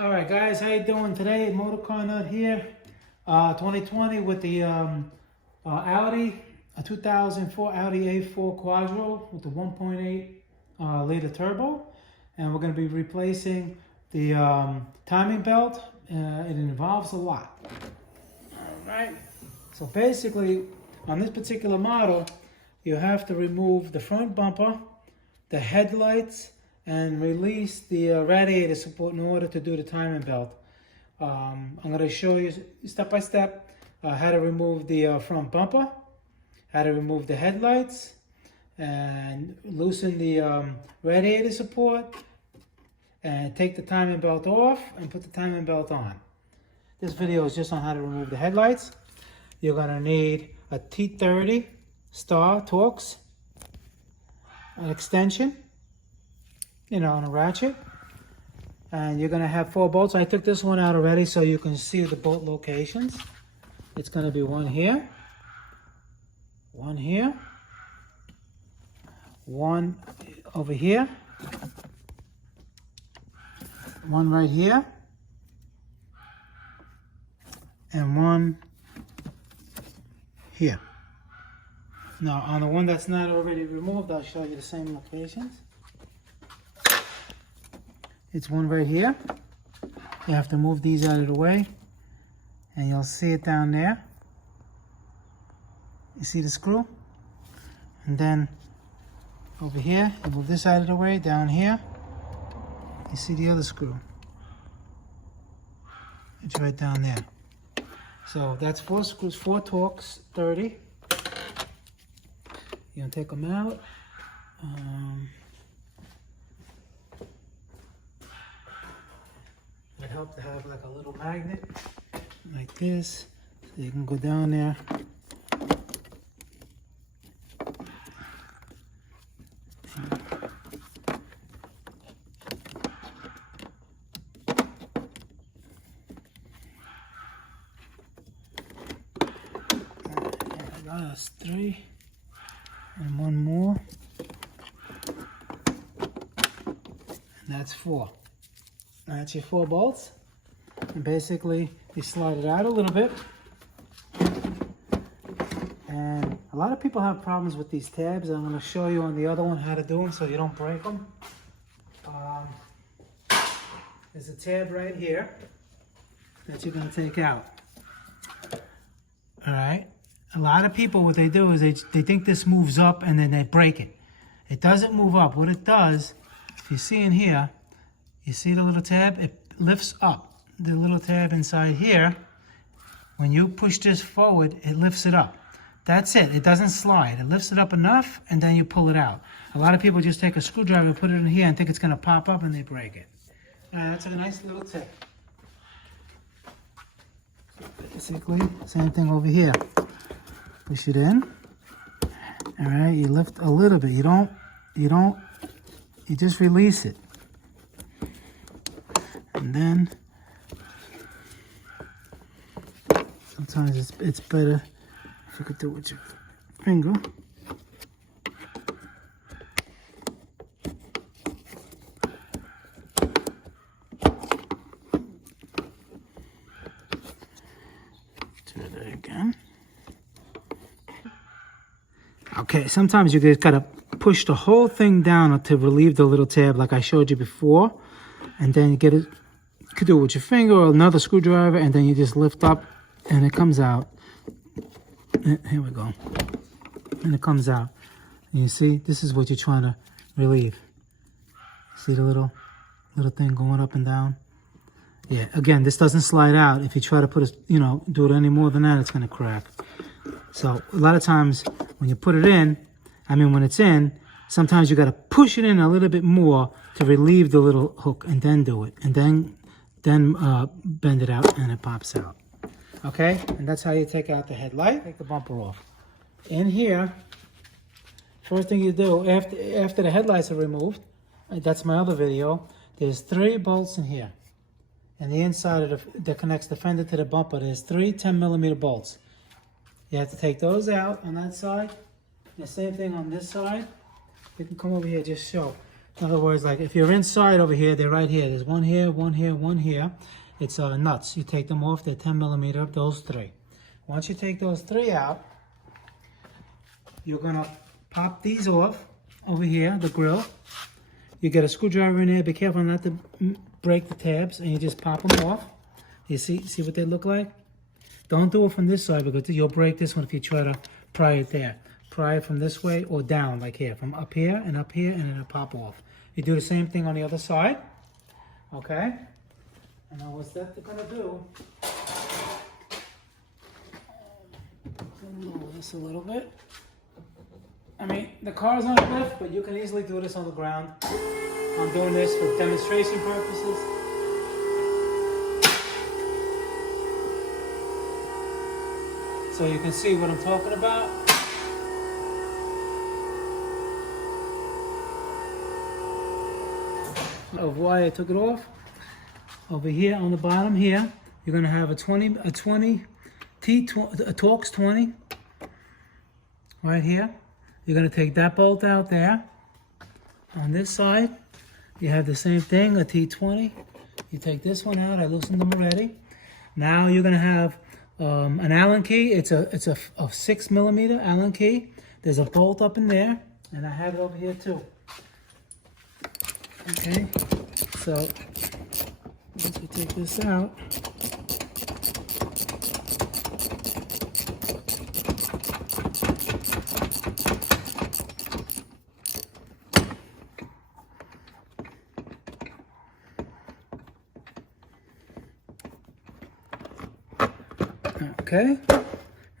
All right, guys, how you doing today? Motorcar Nut here. 2020 with the Audi, a 2004 Audi A4 Quattro with the 1.8 liter turbo, and we're going to be replacing the timing belt. It involves a lot. All right. So basically, on this particular model, you have to remove the front bumper, the headlights, and release the radiator support in order to do the timing belt. I'm going to show you step by step how to remove the front bumper, how to remove the headlights, and loosen the radiator support, and take the timing belt off and put the timing belt on. This video is just on how to remove the headlights. You're going to need a T30 star Torx, an extension, on a ratchet, and you're going to have 4 bolts. I took this one out already so you can see the bolt locations. It's going to be one here, one here, one over here, one right here, and one here. Now on the one that's not already removed, I'll show you the same locations. It's one right here. You have to move these out of the way, and you'll see it down there. You see the screw? And then over here, you move this out of the way. Down here, you see the other screw. It's right down there. So that's 4 screws, 4 Torx 30. You're gonna take them out. It would help to have like a little magnet like this, so you can go down there. That's 3 and 1 more, and that's 4. That's your 4 bolts, and basically you slide it out a little bit. And a lot of people have problems with these tabs. I'm going to show you on the other one how to do them so you don't break them. There's a tab right here that you're going to take out. All right. A lot of people, what they do is they think this moves up and then they break it. It doesn't move up. What it does, if you see in here, you see the little tab? It lifts up. The little tab inside here, when you push this forward, it lifts it up. That's it. It doesn't slide. It lifts it up enough, and then you pull it out. A lot of people just take a screwdriver and put it in here and think it's going to pop up, and they break it. That's a nice little tip. Basically, same thing over here. Push it in. All right, you lift a little bit. You just release it. And then sometimes it's better if you could do it with your finger. Do that again. Okay, sometimes you just gotta push the whole thing down to relieve the little tab like I showed you before, and then you get it. You could do it with your finger or another screwdriver, and then you just lift up and it comes out. Here we go. And it comes out. And you see, this is what you're trying to relieve. See the little thing going up and down? Yeah, again, this doesn't slide out. If you try to put it, do it any more than that, it's going to crack. So a lot of times when you put it in, when it's in, sometimes you got to push it in a little bit more to relieve the little hook, and then do it. And then bend it out and it pops out. Okay, and that's how you take out the headlight. Take the bumper off. In here, first thing you do after the headlights are removed, that's my other video, there's 3 bolts in here. And the inside of that connects the fender to the bumper, there's 3 10mm bolts. You have to take those out on that side. The same thing on this side. You can come over here, just show. In other words, like if you're inside over here, they're right here. There's one here, one here, one here. It's nuts. You take them off. They're 10 millimeter, those three. Once you take those three out, you're gonna pop these off over here, the grill. You get a screwdriver in there. Be careful not to break the tabs, and you just pop them off. You see what they look like? Don't do it from this side because you'll break this one if you try to pry it there. Pry it from this way or down, like here, from up here, and then it'll pop off. You do the same thing on the other side, okay? And now what's that gonna do? Lower this a little bit. I mean, the car's on a lift, but you can easily do this on the ground. I'm doing this for demonstration purposes. So you can see what I'm talking about. Of why I took it off. Over here on the bottom here, you're gonna have a Torx 20 right here. You're gonna take that bolt out there. On this side, you have the same thing, a T20. You take this one out. I loosened them already. Now you're gonna have an Allen key. It's a 6 millimeter Allen key. There's a bolt up in there, and I have it over here too. Okay, so once we take this out, okay,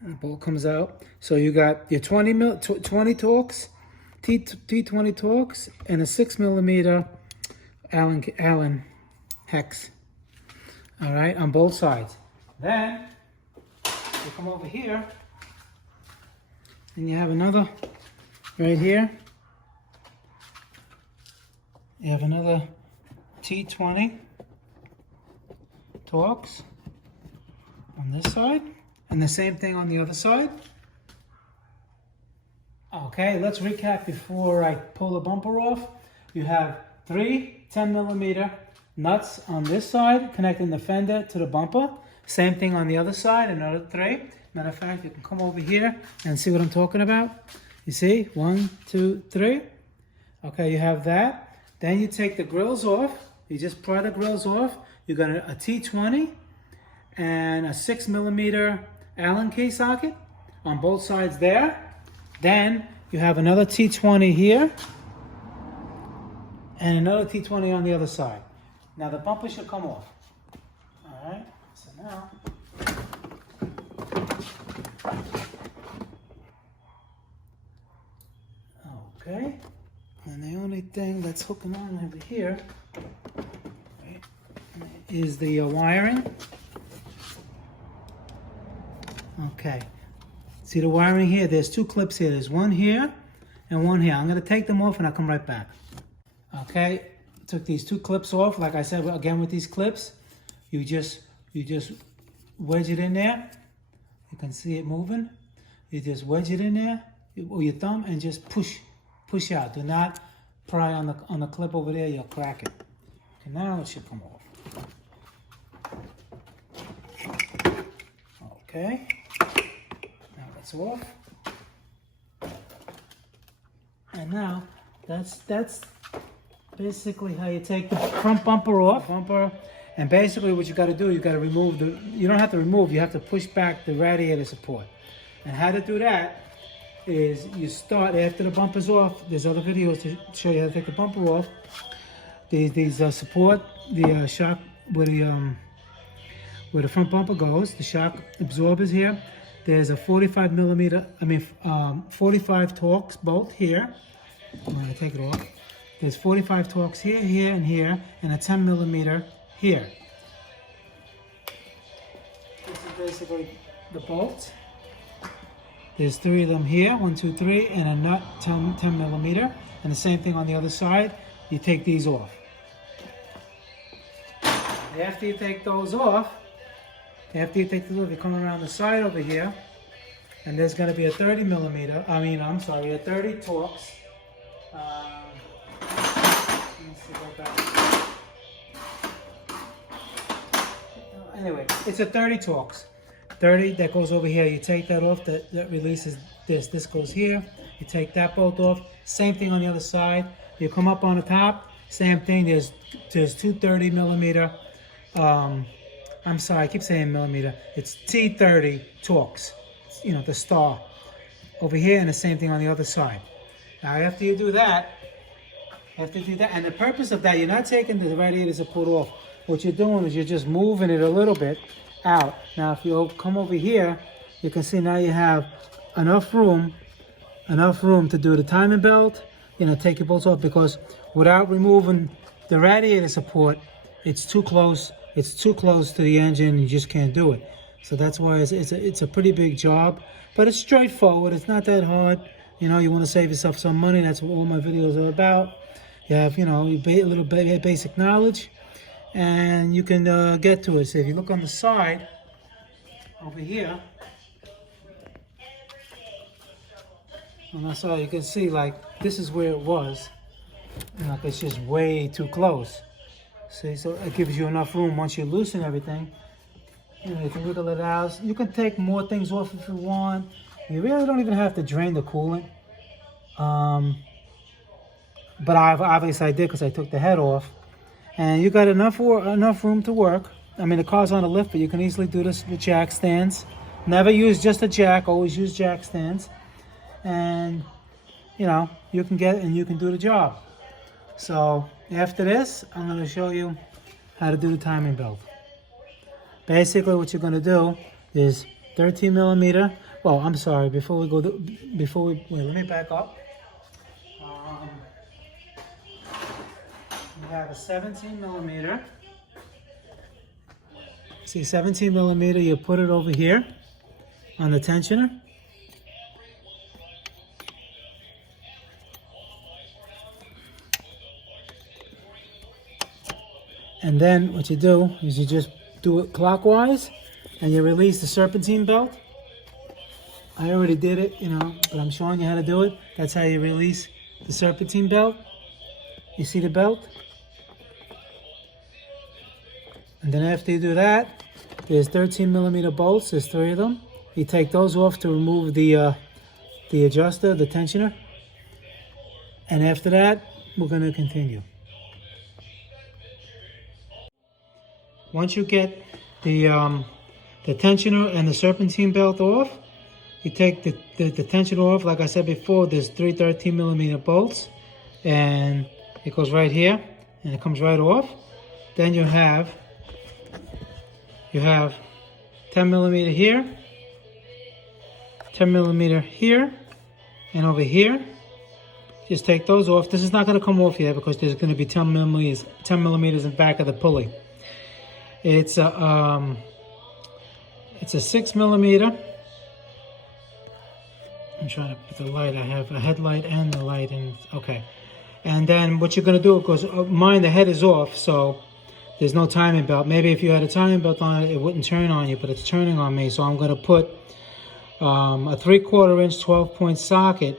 and the bolt comes out. So you got your 20 Torx, T20 Torx, and a 6 millimeter Allen hex. All right, on both sides. Then you come over here, and you have another right here. You have another T20 Torx on this side, and the same thing on the other side. Okay, let's recap before I pull the bumper off. You have 3 10 millimeter nuts on this side connecting the fender to the bumper. Same thing on the other side, another 3. Matter of fact, you can come over here and see what I'm talking about. You see, 1, 2, 3. Okay, you have that. Then you take the grills off. You just pry the grills off. You got a T20 and a 6 millimeter Allen key socket on both sides there. Then you have another T20 here and another T20 on the other side. Now the bumper should come off. All right, so now okay, and the only thing that's hooking on over here is the wiring. Okay, see the wiring here? There's 2 clips here. There's one here and one here. I'm gonna take them off and I'll come right back. Okay, took these 2 clips off. Like I said, again with these clips, you just wedge it in there. You can see it moving. You just wedge it in there with your thumb and just push out. Do not pry on the clip over there. You'll crack it. And now it should come off. Okay. Now it's off. And now that's basically how you take the front bumper off. And basically what you got to do, you got to remove you don't have to remove, you have to push back the radiator support. And how to do that is you start after the bumper's off. There's other videos to show you how to take the bumper off. These support, the shock where the front bumper goes, the shock absorbers here. There's a 45 Torx bolt here. I'm going to take it off. There's 45 Torx here, here, and here, and a 10 millimeter here. This is basically the bolts. There's 3 of them here, 1, 2, 3, and a nut 10 millimeter. And the same thing on the other side. You take these off. After you take those off, you come around the side over here, and there's going to be a 30 Torx. Let's see, go back. Anyway, it's a 30 Torx. 30 that goes over here. You take that off, that releases this. This goes here. You take that bolt off. Same thing on the other side. You come up on the top. Same thing. There's two 30 millimeter. I'm sorry, I keep saying millimeter. It's T30 Torx. You know, the star over here, and the same thing on the other side. Now, after you do that, and the purpose of that, you're not taking the radiator support off. What you're doing is you're just moving it a little bit out. Now, if you come over here, you can see now you have enough room to do the timing belt, you know, take your bolts off, because without removing the radiator support, it's too close to the engine, you just can't do it. So that's why it's a pretty big job, but it's straightforward. It's not that hard. You know, you want to save yourself some money. That's what all my videos are about. You have, you know, a little basic knowledge, and you can get to it. So if you look on the side over here, on the side, you can see, like, this is where it was. You know, it's just way too close. See, so it gives you enough room. Once you loosen everything, you know, you can wiggle it out. You can take more things off if you want. You really don't even have to drain the coolant. But obviously I did, because I took the head off. And you got enough room to work. I mean, the car's on a lift, but you can easily do this with jack stands. Never use just a jack, always use jack stands. And, you know, you can do the job. So after this, I'm going to show you how to do the timing belt. Basically, what you're going to do is 13 millimeter. Well, I'm sorry. Wait, let me back up. We have a 17 millimeter. See, 17 millimeter. You put it over here on the tensioner. And then what you do is you just do it clockwise, and you release the serpentine belt. I already did it, you know, but I'm showing you how to do it. That's how you release the serpentine belt. You see the belt? And then after you do that, there's 13 millimeter bolts. There's 3 of them. You take those off to remove the adjuster, the tensioner. And after that, we're going to continue. Once you get the tensioner and the serpentine belt off, you take the tensioner off. Like I said before, there's 3 13 millimeter bolts, and it goes right here, and it comes right off. Then you have 10 millimeter here, 10 millimeter here, and over here. Just take those off. This is not going to come off yet, because there's going to be 10 millimeters in the back of the pulley. It's a 6 millimeter. I'm trying to put the light. I have a headlight and the light in. Okay. And then what you're going to do, because mine, the head is off, so there's no timing belt. Maybe if you had a timing belt on it, it wouldn't turn on you, but it's turning on me. So I'm going to put a 3/4 inch 12-point socket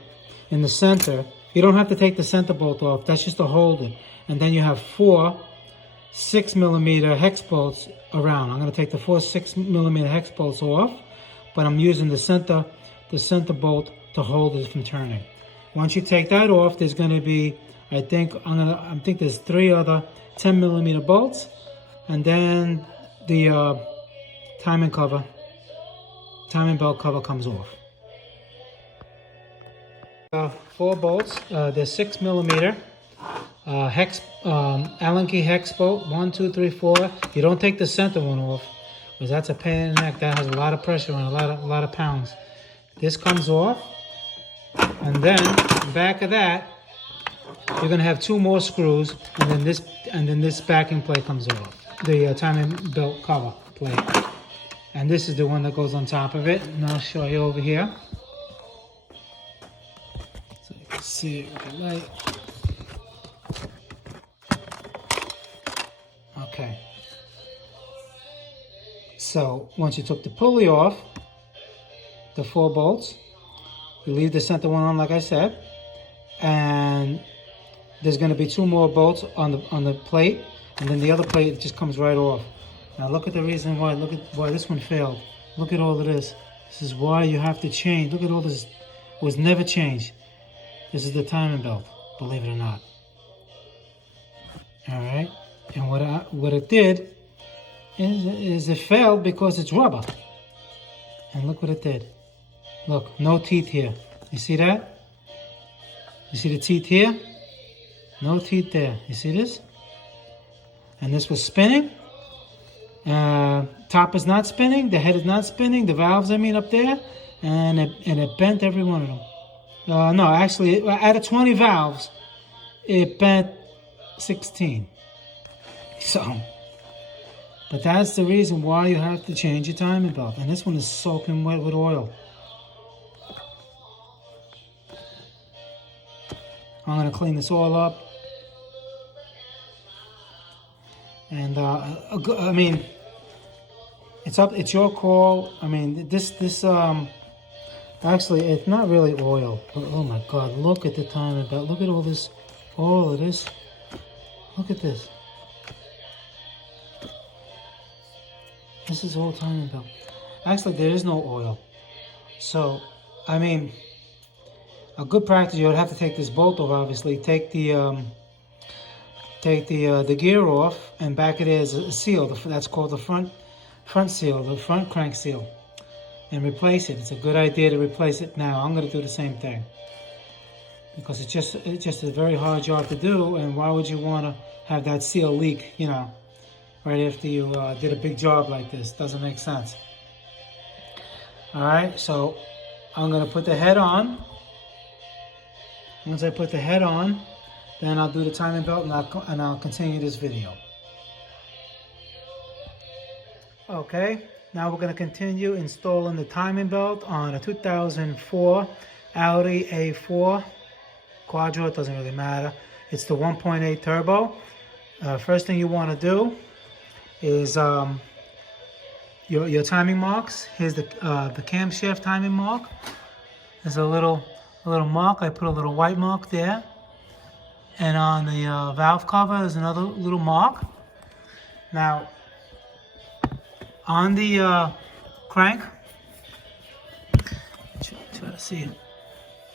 in the center. You don't have to take the center bolt off. That's just to hold it. And then you have 4 6 millimeter hex bolts around. I'm going to take the 4 6 millimeter hex bolts off, but I'm using the center bolt to hold it from turning. Once you take that off, there's going to be, I think there's 3 other 10 millimeter bolts, and then the timing belt cover comes off. 4 bolts. There's 6 millimeter. Hex, Allen key hex bolt, 1, 2, 3, 4. You don't take the center one off, because that's a pain in the neck. That has a lot of pressure and a lot of pounds. This comes off, and then back of that, you're gonna have 2 more screws, and then this backing plate comes off. The timing belt cover plate, and this is the one that goes on top of it. And I'll show you over here, so you can see it with the light. Okay, so once you took the pulley off, the 4 bolts, you leave the center one on like I said, and there's going to be 2 more bolts on the plate, and then the other plate just comes right off. Now look at the reason why. Look at why this one failed. Look at all of this. This is why you have to change. Look at all this. It was never changed. This is the timing belt, believe it or not. All right. And what it did is it failed because it's rubber. And look what it did. Look, no teeth here. You see that? You see the teeth here? No teeth there. You see this? And this was spinning. Top is not spinning. The head is not spinning. The valves, I mean, up there. And it bent every one of them. No, actually, out of 20 valves, it bent 16. So, but that's the reason why you have to change your timing belt. And this one is soaking wet with oil. I'm going to clean this all up. And I mean, it's your call. I mean, this actually, it's not really oil. But oh my God, look at the timing belt. Look at all of this. Look at this. This is all timing belt. Actually, there is no oil. So, I mean, a good practice, you would have to take this bolt off, obviously. Take the gear off, and back it is a seal. That's called the front seal, the front crank seal, and replace it. It's a good idea to replace it now. I'm going to do the same thing because it's just a very hard job to do. And why would you want to have that seal leak? You know, right after you did a big job like this? Doesn't make sense. All right, so I'm going to put the head on. Once I put the head on, then I'll do the timing belt and I'll continue this video. Okay, now we're going to continue installing the timing belt on a 2004 Audi A4 Quattro. It doesn't really matter. It's the 1.8 turbo. First thing you want to do is your timing marks. Here's the camshaft timing mark. There's a little mark. I put a little white mark there. And on the valve cover, there's another little mark. Now, on the crank, try to see it.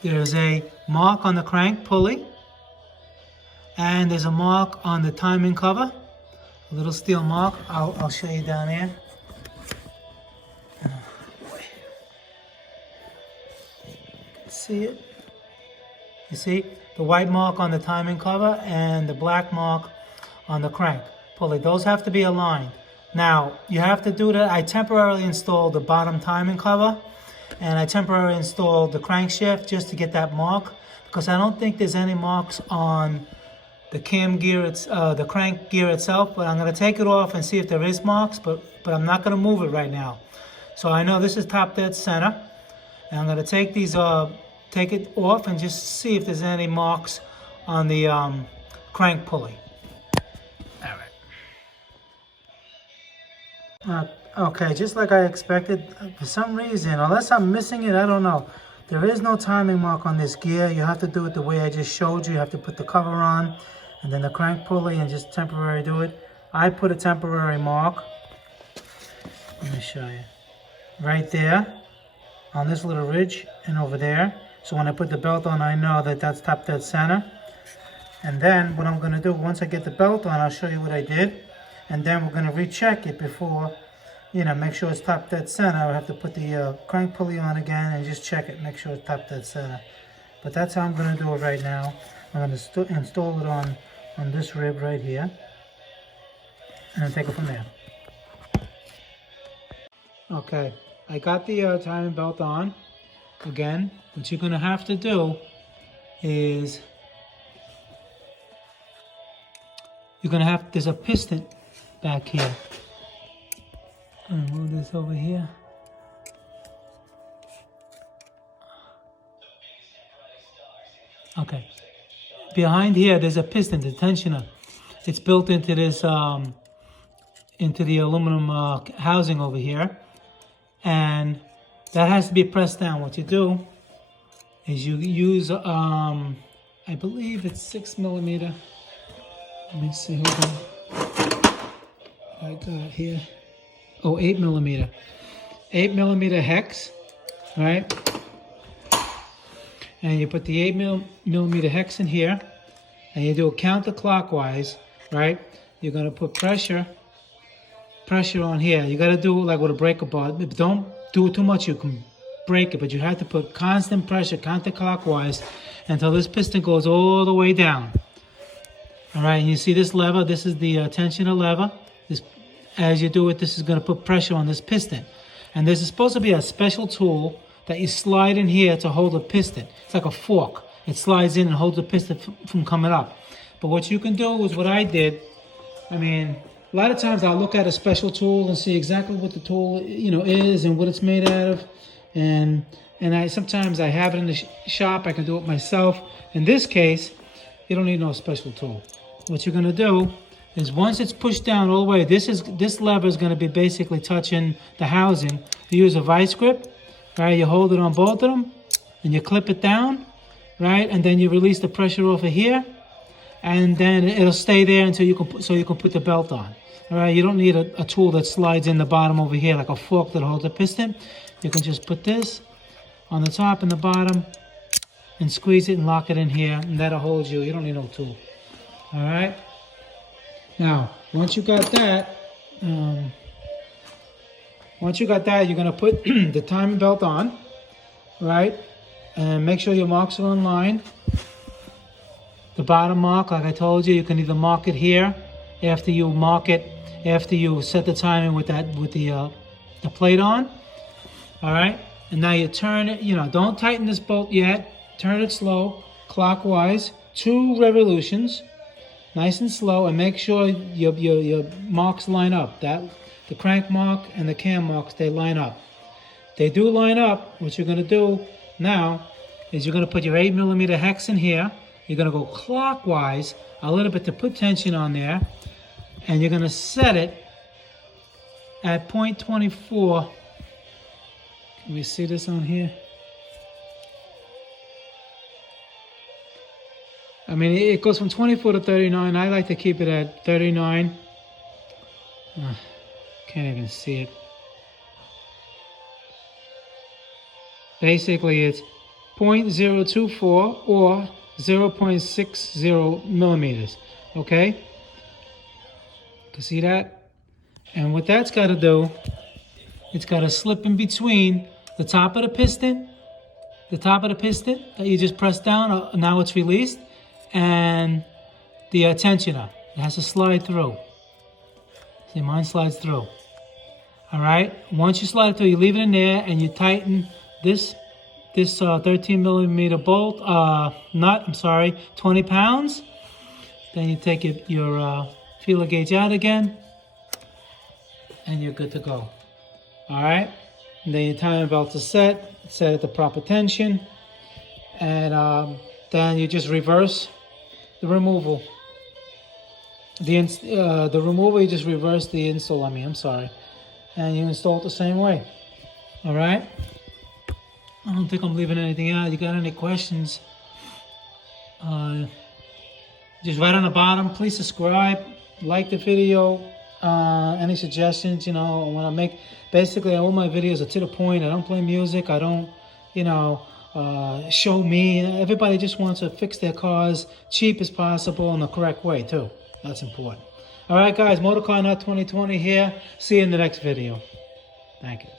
There's a mark on the crank pulley, and there's a mark on the timing cover, a little steel mark. I'll show you down here. See it? You see the white mark on the timing cover and the black mark on the crank pulley. Those have to be aligned. Now, you have to do that. I temporarily installed the bottom timing cover, and I temporarily installed the crankshaft just to get that mark, because I don't think there's any marks on the cam gear, the crank gear itself. But I'm going to take it off and see if there is marks, but I'm not going to move it right now. So I know this is top dead center, and I'm going to take these take it off and just see if there's any marks on the crank pulley. All right. Okay, just like I expected, for some reason, unless I'm missing it, I don't know. There is no timing mark on this gear. You have to do it the way I just showed you. You have to put the cover on and then the crank pulley and just temporarily do it. I put a temporary mark. Let me show you. Right there on this little ridge and over there. So when I put the belt on, I know that that's top dead center. And then what I'm going to do, once I get the belt on, I'll show you what I did. And then we're going to recheck it before, you know, make sure it's top dead center. I have to put the crank pulley on again and just check it, make sure it's top dead center. But that's how I'm going to do it right now. I'm going to install it on this rib right here. And then take it from there. Okay, I got the timing belt on. Again, what you're going to have to do is there's a piston back here. I'm going to move this over here. Okay. Behind here, there's a piston, the tensioner. It's built into this, into the aluminum housing over here. And that has to be pressed down. What you do is you use a I believe it's 6mm. Let me see, hold on. I got here. Oh, 8mm. 8mm hex, right? And you put the 8mm hex in here, and you do it counterclockwise, right? You're gonna put pressure on here. You gotta do it like with a breaker bar. Don't do it too much, you can break it, but you have to put constant pressure counterclockwise until this piston goes all the way down. All right, and you see this lever, this is the tensioner lever. As you do it, this is gonna put pressure on this piston. And there's supposed to be a special tool that you slide in here to hold the piston. It's like a fork. It slides in and holds the piston from coming up. But what you can do is what I did. I mean, a lot of times I'll look at a special tool and see exactly what the tool, is and what it's made out of. And sometimes I have it in the shop. I can do it myself. In this case, you don't need no special tool. What you're gonna do is once it's pushed down all the way, this lever is gonna be basically touching the housing. You use a vice grip, right? You hold it on both of them, and you clip it down, right? And then you release the pressure off of here, and then it'll stay there until you can put the belt on. All right, you don't need a tool that slides in the bottom over here like a fork that holds the piston. You can just put this on the top and the bottom and squeeze it and lock it in here, and that'll hold you. You don't need no tool. All right. Now, once you got that, you're gonna put the timing belt on, right? And make sure your marks are in line. The bottom mark, like I told you, you can either mark it here after you set the timing with the plate on. All right, and now you turn it. Don't tighten this bolt yet. Turn it slow, clockwise, 2 revolutions, nice and slow, and make sure your marks line up. The crank mark and the cam marks, they line up. They do line up. What you're gonna do now is you're gonna put your 8mm hex in here. You're gonna go clockwise a little bit to put tension on there, and you're gonna set it at 0.24. Can we see this on here? I mean, it goes from 24 to 39. I like to keep it at 39. Can't even see it. Basically, it's 0.024 or 0.60 millimeters. Okay? You can see that? And what that's got to do, it's got to slip in between the top of the piston that you just pressed down. Now it's released. And the tensioner. It has to slide through. See, mine slides through. All right. Once you slide it through, you leave it in there, and you tighten this 13mm bolt nut. I'm sorry, 20 pounds. Then you take your feeler gauge out again, and you're good to go. All right. And then your timing belt is set at the proper tension, and then you just reverse the removal. The removal, you just reverse the install. I'm sorry. And you install it the same way. All right? I don't think I'm leaving anything out. You got any questions? Just right on the bottom, please subscribe, like the video. Any suggestions, when I make, basically all my videos are to the point. I don't play music. I don't, show me. Everybody just wants to fix their cars cheap as possible in the correct way too. That's important. All right, guys, Motor Car Nut 2020 here. See you in the next video. Thank you.